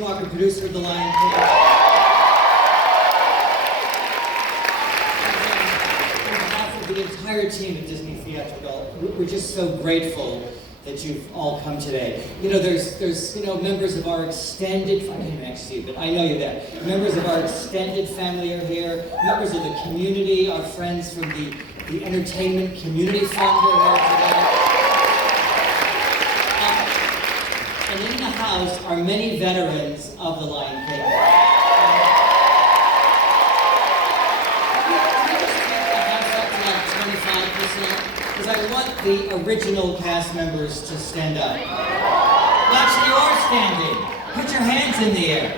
Schumacher, producer of The Lion King. On behalf of the entire team at Disney Theatrical, we're just so grateful that you've all come today. You know, there's members of our extended, I can't even actually see it, but I know you're there. Members of our extended family are here. Members of the community, our friends from the Entertainment Community Fund are here today. And in the house are many veterans of The Lion King. Because I want the original cast members to stand up. Well, actually, you are standing. Put your hands in the air.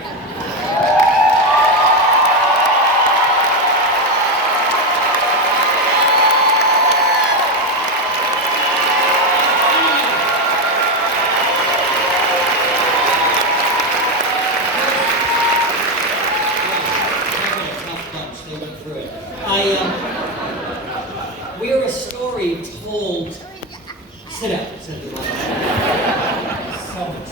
Tough bunch. They went through it. We're a story told. Sit down. So much.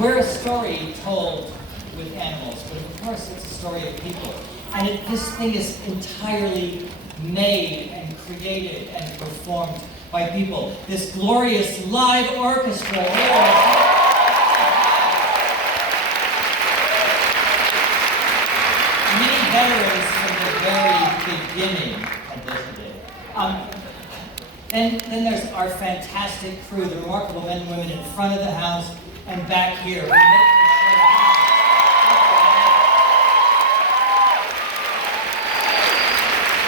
We're a story told with animals, but of course it's a story of people. And this thing is entirely made and created and performed by people. This glorious live orchestra here. Many veterans from the very beginning had visited. And then there's our fantastic crew, the remarkable men and women in front of the house and back here who make this show happen.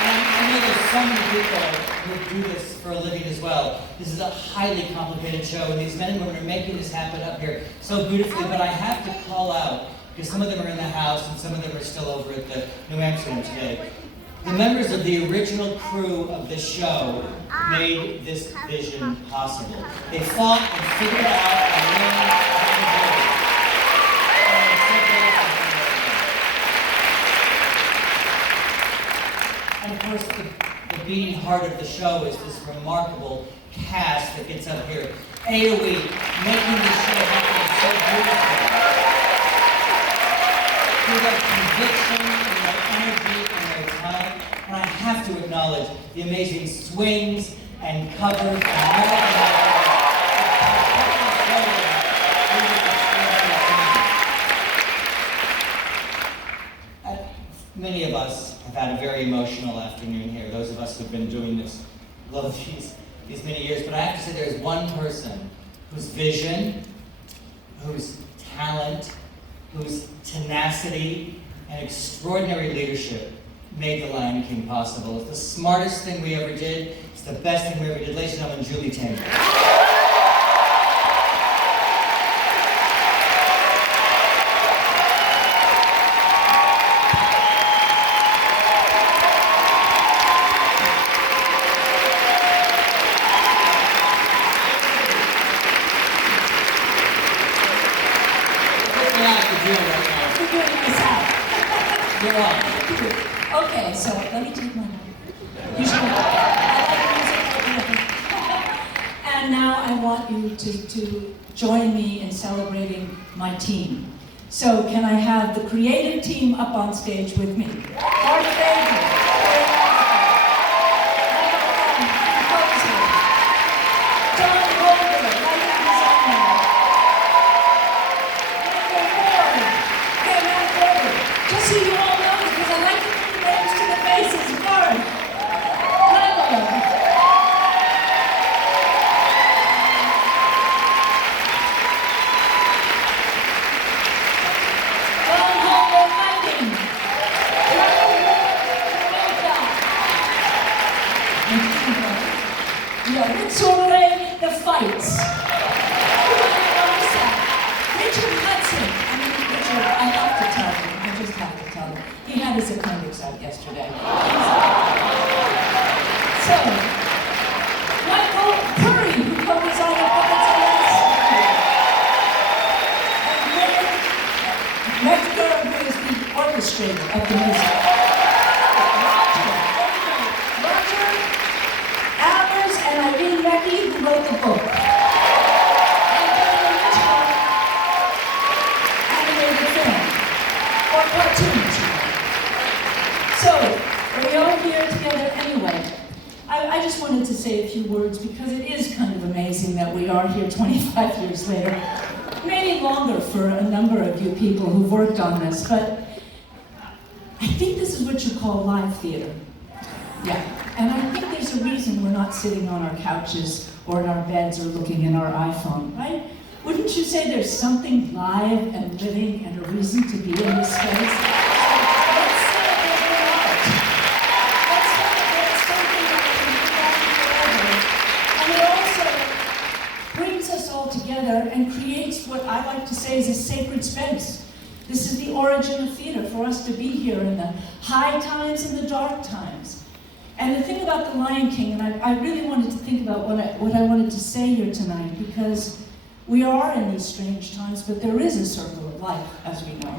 And I know there's so many people who do this for a living as well. This is a highly complicated show, and these men and women are making this happen up here so beautifully. But I have to call out, because some of them are in the house and some of them are still over at the New Amsterdam today. The members of the original crew of this show made this vision possible. They fought and figured out and learned how to do it. And of course, the beating heart of the show is this remarkable cast that gets up here 8 a week, making this show happen so beautifully. Through their conviction and their energy and their time. And I have to acknowledge the amazing swings and covers and many of us have had a very emotional afternoon here. Those of us who've been doing this, love these many years. But I have to say there's one person whose vision, whose talent, whose tenacity and extraordinary leadership made The Lion King possible. It's the smartest thing we ever did. It's the best thing we ever did. Ladies and gentlemen, Julie Taymor. You're on. Okay, so let me take my number. And now I want you to join me in celebrating my team. So can I have the creative team up on stage with me? Our favorite. The fights. Richard Hudson. Richard, I have to tell you. I just have to tell you. He had his appendix out yesterday. So, Michael Curry, who covers all the puppets on us. And Metzger, who is the orchestrator of the music. Roger Albers and Irene Recchi, who wrote the book. say a few words because it is kind of amazing that we are here 25 years later. Maybe longer for a number of you people who've worked on this, but I think this is what you call live theater. Yeah, and I think there's a reason we're not sitting on our couches or in our beds or looking in our iPhone, right? Wouldn't you say there's something live and living and a reason to be in this space? Let's celebrate the art. Let's celebrate something that can be back forever. And it also brings us all together and creates what I like to say is a sacred space. This is the origin of theater, for us to be here in the high times and the dark times. And the thing about The Lion King, and I really wanted to think about what I wanted to say here tonight, because we are in these strange times, but there is a circle of life, as we know.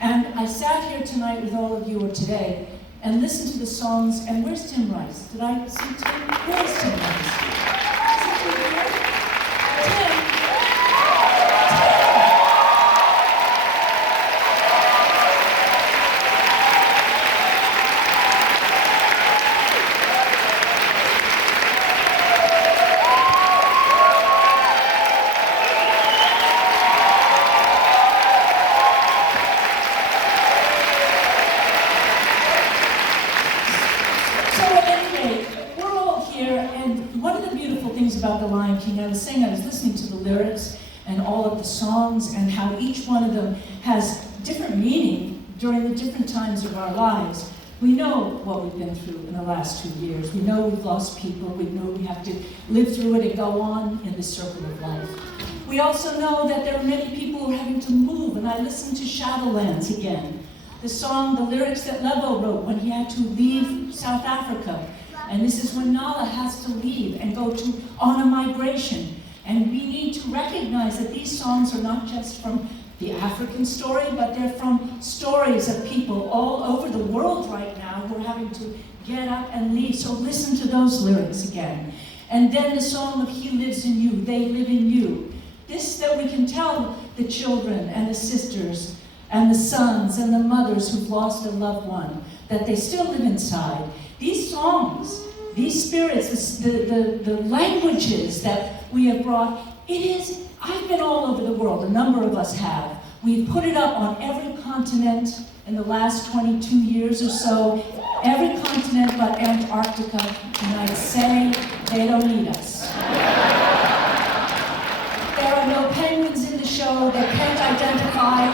And I sat here tonight with all of you, or today, and listened to the songs, and where's Tim Rice? Did I see Tim? Where's Tim Rice? Is it Tim here? Tim! About The Lion King, I was listening to the lyrics and all of the songs and how each one of them has different meaning during the different times of our lives. We know what we've been through in the last 2 years. We know we've lost people. We know we have to live through it and go on in the circle of life. We also know that there are many people who are having to move, and I listened to Shadowlands again. The song, the lyrics that Lebo wrote when he had to leave South Africa. And this is when Nala has to leave and go on a migration. And we need to recognize that these songs are not just from the African story, but they're from stories of people all over the world right now who are having to get up and leave. So listen to those lyrics again. And then the song of He Lives in You, They Live in You. This that we can tell the children and the sisters and the sons and the mothers who've lost a loved one, that they still live inside. These songs, these spirits, the languages that we have brought, I've been all over the world, a number of us have. We've put it up on every continent in the last 22 years or so, every continent but Antarctica, and I'd say they don't need us. There are no penguins in the show, they can't identify,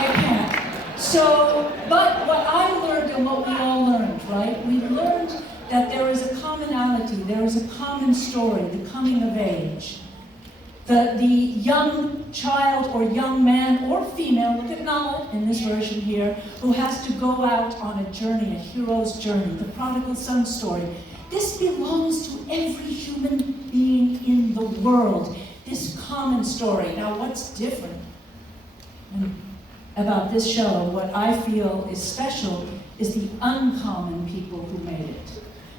they can't. So, but what I learned and what we all learned, right? We learned that there is a commonality, there is a common story, the coming of age. The young child or young man or female, look at Nala in this version here, who has to go out on a journey, a hero's journey, the prodigal son story. This belongs to every human being in the world, this common story. Now what's different about this show, and what I feel is special, is the uncommon people who made it.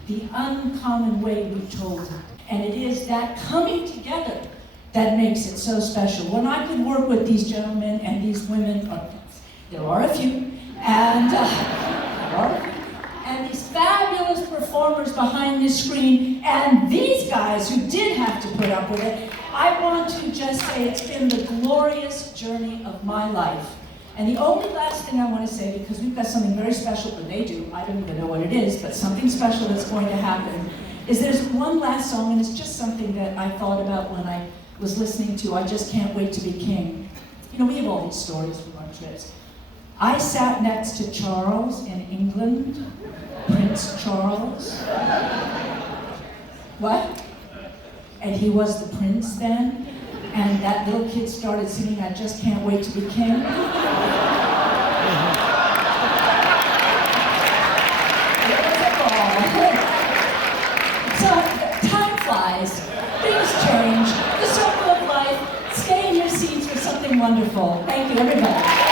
The uncommon way we told it. And it is that coming together that makes it so special. When I could work with these gentlemen and these women, there are a few, and these fabulous performers behind this screen, and these guys who did have to put up with it, I want to just say it's been the glorious journey of my life. And the only last thing I want to say, because we've got something very special, or they do, I don't even know what it is, but something special that's going to happen, is there's one last song, and it's just something that I thought about when I was listening to I Just Can't Wait to Be King. You know, we have all these stories from our trips. I sat next to Charles in England, Prince Charles. What? And he was the prince then? And that little kid started singing, I Just Can't Wait to Be King. It was a ball. So, time flies, things change, the circle of life, stay in your seats for something wonderful. Thank you, everybody.